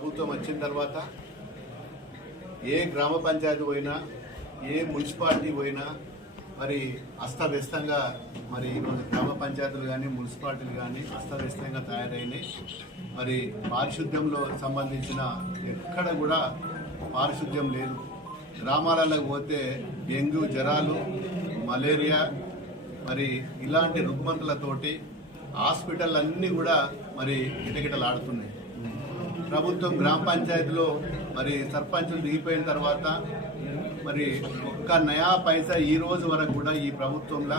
ప్రభుత్వం వచ్చిన తర్వాత ఏ గ్రామ పంచాయతీ పోయినా ఏ మున్సిపాలిటీ పోయినా మరి అస్తవ్యస్తంగా మరి ఈరోజు గ్రామ పంచాయతీలు కానీ మున్సిపాలిటీలు కానీ అస్తవ్యస్తంగా తయారైనాయి మరి పారిశుద్ధ్యంలో సంబంధించిన ఎక్కడ కూడా పారిశుద్ధ్యం లేదు గ్రామాలలో పోతే డెంగ్యూ జ్వరాలు మలేరియా మరి ఇలాంటి రుగ్మతలతోటి హాస్పిటల్ అన్నీ కూడా మరి గిటగిటలాడుతున్నాయి ప్రభుత్వం గ్రామ పంచాయతీలో మరి సర్పంచులు దిగిపోయిన తర్వాత మరి ఒక్క నయా పైసా ఈ రోజు వరకు కూడా ఈ ప్రభుత్వంలో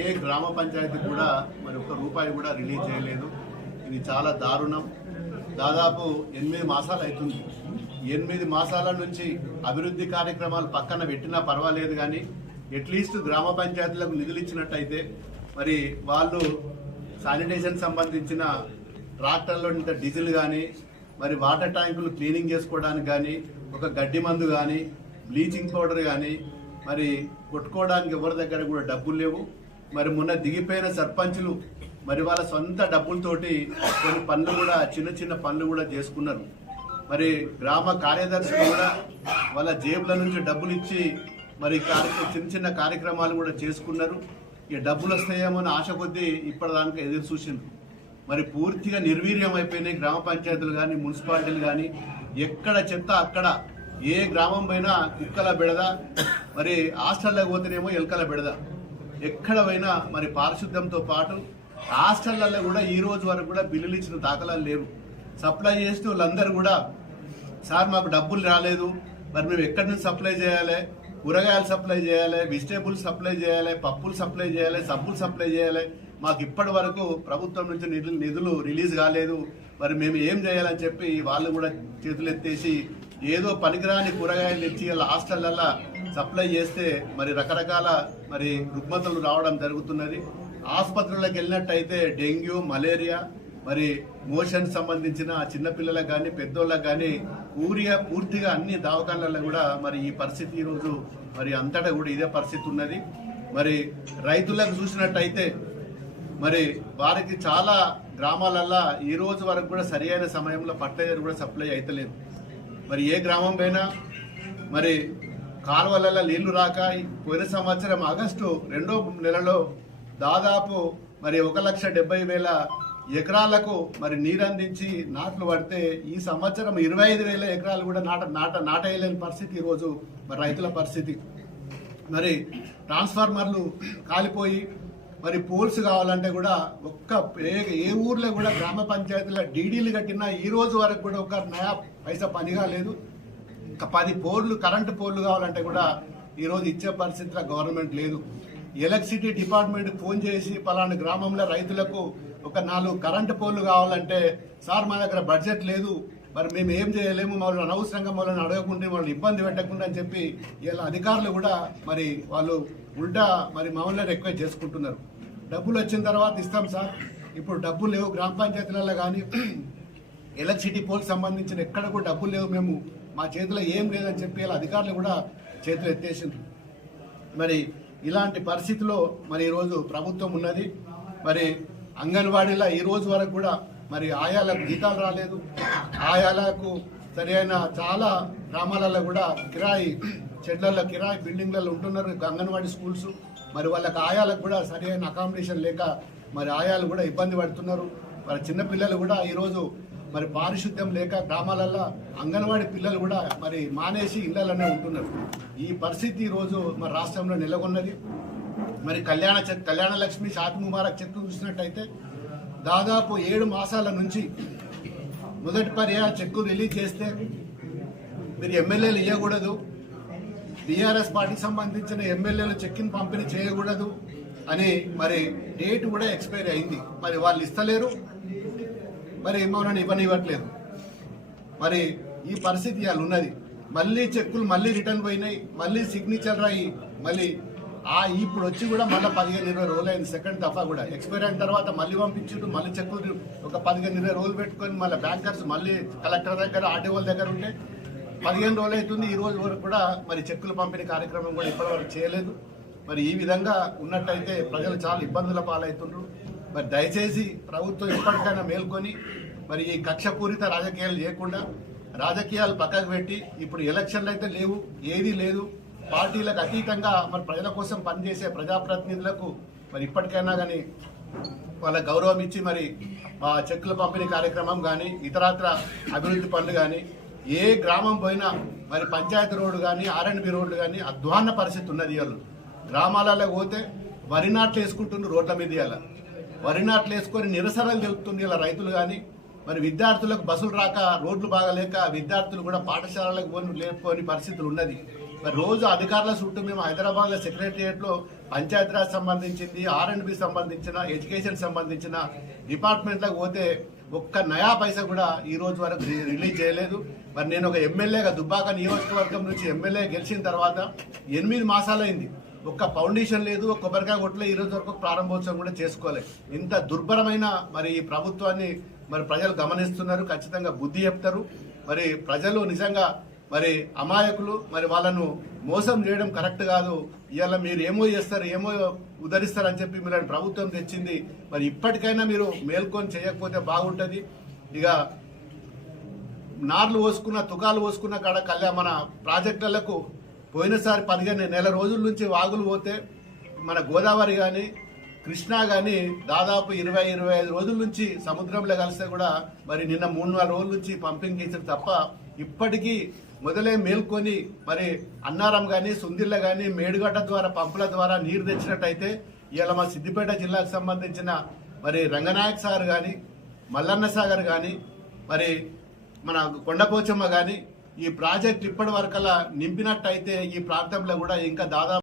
ఏ గ్రామ పంచాయతీ కూడా మరి ఒక్క రూపాయి కూడా రిలీజ్ చేయలేదు ఇది చాలా దారుణం దాదాపు ఎనిమిది మాసాలు అవుతుంది ఎనిమిది మాసాల నుంచి అభివృద్ధి కార్యక్రమాలు పక్కన పెట్టినా పర్వాలేదు కానీ అట్లీస్ట్ గ్రామ పంచాయతీలకు నిధులు ఇచ్చినట్టయితే మరి వాళ్ళు శానిటేషన్ సంబంధించిన ట్రాక్టర్లో ఇంత డీజిల్ కానీ మరి వాటర్ ట్యాంకులు క్లీనింగ్ చేసుకోవడానికి కానీ ఒక గడ్డి మందు కానీ బ్లీచింగ్ పౌడర్ కానీ మరి కొట్టుకోవడానికి ఎవరి దగ్గర కూడా డబ్బులు లేవు మరి మొన్న దిగిపోయిన సర్పంచులు మరి వాళ్ళ సొంత డబ్బులతోటి కొన్ని పనులు కూడా చిన్న చిన్న పనులు కూడా చేసుకున్నారు మరి గ్రామ కార్యదర్శి కూడా వాళ్ళ జేబుల నుంచి డబ్బులు ఇచ్చి మరి కార్యక్రమ చిన్న చిన్న కార్యక్రమాలు కూడా చేసుకున్నారు ఈ డబ్బులు వస్తాయేమో అని ఆశ కొద్దీ ఇప్పటిదానికి ఎదురు చూసింది మరి పూర్తిగా నిర్వీర్యం అయిపోయినాయి గ్రామ పంచాయతీలు కానీ మున్సిపాలిటీలు కానీ ఎక్కడ చెత్త అక్కడ ఏ గ్రామం పైన ఇక్కల బెడద మరి హాస్టల్లో పోతేనేమో ఎలకల బెడద ఎక్కడ పోయినా మరి పారిశుద్ధ్యంతో పాటు హాస్టళ్లలో కూడా ఈ రోజు వరకు కూడా బిల్లులు ఇచ్చిన దాఖలాలు లేవు సప్లై చేస్తే వాళ్ళందరూ కూడా సార్ మాకు డబ్బులు రాలేదు మరి మేము ఎక్కడి నుంచి సప్లై చేయాలి కూరగాయలు సప్లై చేయాలి వెజిటేబుల్స్ సప్లై చేయాలి పప్పులు సప్లై చేయాలి సబ్బులు సప్లై చేయాలి మాకు ఇప్పటి వరకు ప్రభుత్వం నుంచి నిధులు నిధులు రిలీజ్ కాలేదు మరి మేము ఏం చేయాలని చెప్పి వాళ్ళు కూడా చేతులు ఎత్తేసి ఏదో పనికిరాని కూరగాయలు తెచ్చి వాళ్ళ సప్లై చేస్తే మరి రకరకాల మరి రుగ్మతలు రావడం జరుగుతున్నది ఆసుపత్రులకు వెళ్ళినట్టయితే డెంగ్యూ మలేరియా మరి మోషన్ సంబంధించిన చిన్నపిల్లలకు కానీ పెద్దోళ్ళకు కానీ ఊరిగా పూర్తిగా అన్ని దవాఖానాల్లో కూడా మరి ఈ పరిస్థితి ఈరోజు మరి అంతటా కూడా ఇదే పరిస్థితి ఉన్నది మరి రైతులకు చూసినట్టయితే మరి వారికి చాలా గ్రామాలల్లో ఈ రోజు వరకు కూడా సరి అయిన సమయంలో ఫర్టిలైజర్ కూడా సప్లై అవుతలేదు మరి ఏ గ్రామం పోయినా మరి కాలువలలో నీళ్లు రాక పోయిన సంవత్సరం ఆగస్టు రెండో నెలలో దాదాపు మరి ఒక లక్ష డెబ్బై వేల ఎకరాలకు మరి నీరు అందించి నాట్లు పడితే ఈ సంవత్సరం ఇరవై ఐదు వేల ఎకరాలు కూడా నాట నాట నాటేయలేని పరిస్థితి ఈరోజు మరి రైతుల పరిస్థితి మరి ట్రాన్స్ఫార్మర్లు కాలిపోయి మరి పోల్స్ కావాలంటే కూడా ఒక్క ఏ ఊర్లో కూడా గ్రామ పంచాయతీలో డీడీలు కట్టినా ఈ రోజు వరకు కూడా ఒక నయా పైసా పని కాలేదు ఇంకా పది పోర్లు కరెంటు పోర్లు కావాలంటే కూడా ఈరోజు ఇచ్చే పరిస్థితిలో గవర్నమెంట్ లేదు ఎలక్ట్రిసిటీ డిపార్ట్మెంట్ ఫోన్ చేసి పలానా గ్రామంలో రైతులకు ఒక నాలుగు కరెంటు పోర్లు కావాలంటే సార్ మా దగ్గర బడ్జెట్ లేదు మరి మేము ఏం చేయలేము మమ్మల్ని అనవసరంగా మమ్మల్ని అడగకుండా మమ్మల్ని ఇబ్బంది పెట్టకుండా అని చెప్పి ఇలా అధికారులు కూడా మరి వాళ్ళు ఉల్టా మరి మమ్మల్ని రిక్వెస్ట్ చేసుకుంటున్నారు డబ్బులు వచ్చిన తర్వాత ఇస్తాం సార్ ఇప్పుడు డబ్బులు లేవు గ్రామ పంచాయతీలలో కానీ ఎలక్ట్రిసిటీ పోల్కి సంబంధించిన ఎక్కడ కూడా డబ్బులు లేవు మేము మా చేతిలో ఏం లేదని చెప్పి అధికారులు కూడా చేతులు ఎత్తేసిండ్రు మరి ఇలాంటి పరిస్థితిలో మరి ఈరోజు ప్రభుత్వం ఉన్నది మరి అంగన్వాడీలో ఈ రోజు వరకు కూడా మరి ఆయాలకు జీతాలు రాలేదు ఆయాలకు సరైన చాలా గ్రామాలలో కూడా కిరాయి చెట్లల్లో కిరాయి బిల్డింగ్లలో ఉంటున్నారు అంగన్వాడి స్కూల్స్ మరి వాళ్ళకి ఆయాలకు కూడా సరైన అకామిడేషన్ లేక మరి ఆయాలు కూడా ఇబ్బంది పడుతున్నారు మరి చిన్నపిల్లలు కూడా ఈరోజు మరి పారిశుద్ధ్యం లేక గ్రామాలల్లో అంగన్వాడి పిల్లలు కూడా మరి మానేసి ఇళ్లలోనే ఉంటున్నారు ఈ పరిస్థితి ఈరోజు మరి రాష్ట్రంలో నెలకొన్నది మరి కళ్యాణ కళ్యాణ లక్ష్మి షాద్ ముబారక్ చెట్టు చూసినట్టయితే దాదాపు ఏడు మాసాల నుంచి మొదటి పర్యాయ చెక్కు రిలీజ్ చేస్తే మీరు ఎమ్మెల్యేలు ఇవ్వకూడదు బీఆర్ఎస్ పార్టీకి సంబంధించిన ఎమ్మెల్యేలు చెక్కిన్ పంపిణీ చేయకూడదు అని మరి డేట్ కూడా ఎక్స్పైర్ అయింది మరి వాళ్ళు ఇస్తలేరు మరి ఇవ్వని ఇవ్వనివ్వట్లేదు మరి ఈ పరిస్థితి వాళ్ళు ఉన్నది మళ్ళీ చెక్కులు మళ్ళీ రిటర్న్ పోయినాయి మళ్ళీ సిగ్నేచర్ అయ్యి మళ్ళీ ఆ ఇప్పుడు వచ్చి కూడా మళ్ళీ పదిహేను ఇరవై రోజులు అయింది సెకండ్ దఫా కూడా ఎక్స్పైర్ అయిన తర్వాత మళ్ళీ పంపించారు మళ్ళీ చెక్కులు ఒక పదిహేను ఇరవై రోజులు పెట్టుకొని మళ్ళీ బ్యాంకర్స్ మళ్ళీ కలెక్టర్ దగ్గర ఆర్టీఓల దగ్గర ఉంటే పదిహేను రోజులు అవుతుంది ఈ రోజు వరకు కూడా మరి చెక్కులు పంపిణీ కార్యక్రమం కూడా ఇప్పటివరకు చేయలేదు మరి ఈ విధంగా ఉన్నట్టయితే ప్రజలు చాలా ఇబ్బందుల పాలవుతున్నారు మరి దయచేసి ప్రభుత్వం ఇప్పటికైనా మేల్కొని మరి ఈ కక్షపూరిత రాజకీయాలు చేయకుండా రాజకీయాలు పక్కకు పెట్టి ఇప్పుడు ఎలక్షన్లు అయితే లేవు ఏదీ లేదు పార్టీలకు అతీతంగా మరి ప్రజల కోసం పనిచేసే ప్రజాప్రతినిధులకు మరి ఇప్పటికైనా కానీ వాళ్ళ గౌరవం ఇచ్చి మరి మా చెక్కుల పంపిణీ కార్యక్రమం కానీ ఇతరత్ర అభివృద్ధి పనులు కానీ ఏ గ్రామం పోయినా మరి పంచాయతీ రోడ్డు కానీ ఆర్ఎండ్బి రోడ్లు కానీ అధ్వాన పరిస్థితి ఉన్నది ఇవాళ గ్రామాలలో పోతే వరి నాట్లు వేసుకుంటున్న రోడ్ల మీద ఇవాళ వరి నాట్లు వేసుకొని నిరసనలు తెలుపుతుంది ఇలా రైతులు కానీ మరి విద్యార్థులకు బస్సులు రాక రోడ్లు బాగలేక విద్యార్థులు కూడా పాఠశాలలకు పోని లేకపోని పరిస్థితులు ఉన్నది మరి రోజు అధికారుల చుట్టూ మేము హైదరాబాద్లో సెక్రటరియట్లో పంచాయతీరాజ్ సంబంధించింది ఆర్ఎండ్బి సంబంధించిన ఎడ్యుకేషన్ సంబంధించిన డిపార్ట్మెంట్లకు పోతే ఒక్క నయా పైసా కూడా ఈ రోజు వరకు రిలీజ్ చేయలేదు మరి నేను ఒక ఎమ్మెల్యేగా దుబ్బాక నియోజకవర్గం నుంచి ఎమ్మెల్యే గెలిచిన తర్వాత ఎనిమిది మాసాలైంది ఒక్క ఫౌండేషన్ లేదు కొబ్బరికాయ కొట్టలే ఈ రోజు వరకు ప్రారంభోత్సవం కూడా చేసుకోలేదు ఇంత దుర్భరమైన మరి ఈ ప్రభుత్వాన్ని మరి ప్రజలు గమనిస్తున్నారు ఖచ్చితంగా బుద్ధి చెప్తారు మరి ప్రజలు నిజంగా మరి అమాయకులు మరి వాళ్ళను మోసం చేయడం కరెక్ట్ కాదు ఇవాళ మీరు ఏమో చేస్తారు ఏమో అని చెప్పి మీరు ప్రభుత్వం తెచ్చింది మరి ఇప్పటికైనా మీరు మేల్కొని చేయకపోతే బాగుంటుంది ఇక నార్లు పోసుకున్న తుకాలు పోసుకున్న కాడ కళ్యాణ మన ప్రాజెక్టులకు పోయినసారి పదిహేను నెల రోజుల నుంచి వాగులు పోతే మన గోదావరి కానీ కృష్ణా కానీ దాదాపు ఇరవై ఇరవై ఐదు రోజుల నుంచి సముద్రంలో కలిస్తే కూడా మరి నిన్న మూడు నాలుగు రోజుల నుంచి పంపింగ్ చేసారు తప్ప ఇప్పటికీ మొదలై మేల్కొని మరి అన్నారం కానీ సుందిళ్ళ కానీ మేడుగడ్డ ద్వారా పంపుల ద్వారా నీరు తెచ్చినట్టయితే ఇవాళ మా సిద్దిపేట జిల్లాకు సంబంధించిన మరి రంగనాయక్ సార్ కానీ మల్లన్న సాగర్ కానీ మరి మన కొండపోచమ్మ కానీ ఈ ప్రాజెక్ట్ ఇప్పటి వరకల్లా నింపినట్టయితే ఈ ప్రాంతంలో కూడా ఇంకా దాదాపు